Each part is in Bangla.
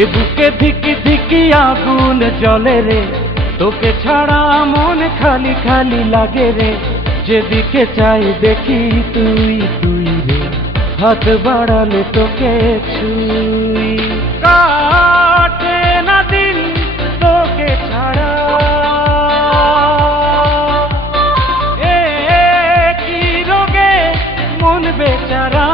এ বুকে ধিকি ধিকি আগুন জ্বলে রে, তোকে ছাড়া মন খালি খালি লাগে রে। যেদিকে চাই দেখি তুই তুই রে, হাত বাড়ালে তোকে ছুঁই। কাটে না দিন তোকে ছাড়া, এ কি রোগে মন বেচারা।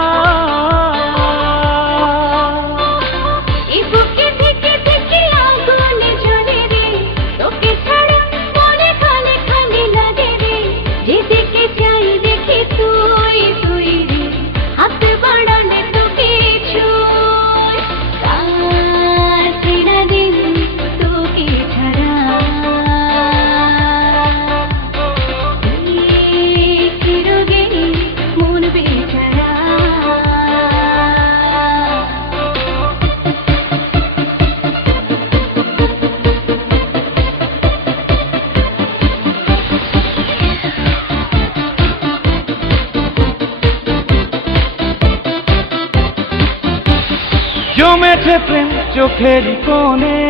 জমেছে প্রেম চোখের কোণে,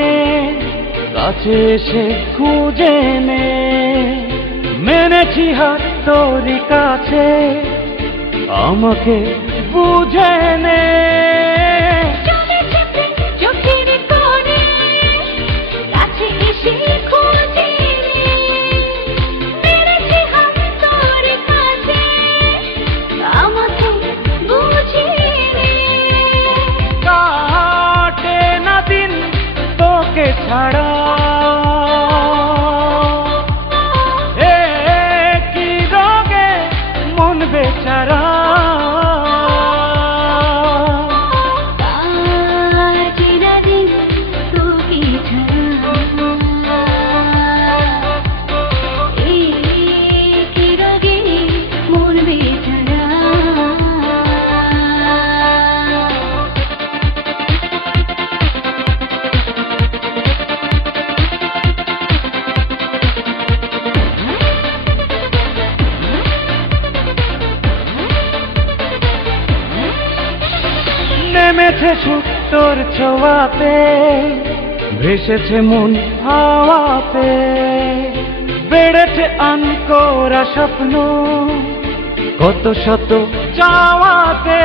কাছে এসে খুঁজে নে। মেনেছি হাত তোরই কাছে, আমাকে বুঝে নে। ছাড়া এ কি রোগে মন বেচারা। নেমেছে সুখ তোর ছোঁয়াতে, ভেসেছে মন হাওয়াতে। বেড়েছে আনকোরা স্বপ্ন, কত শত চাওয়াতে।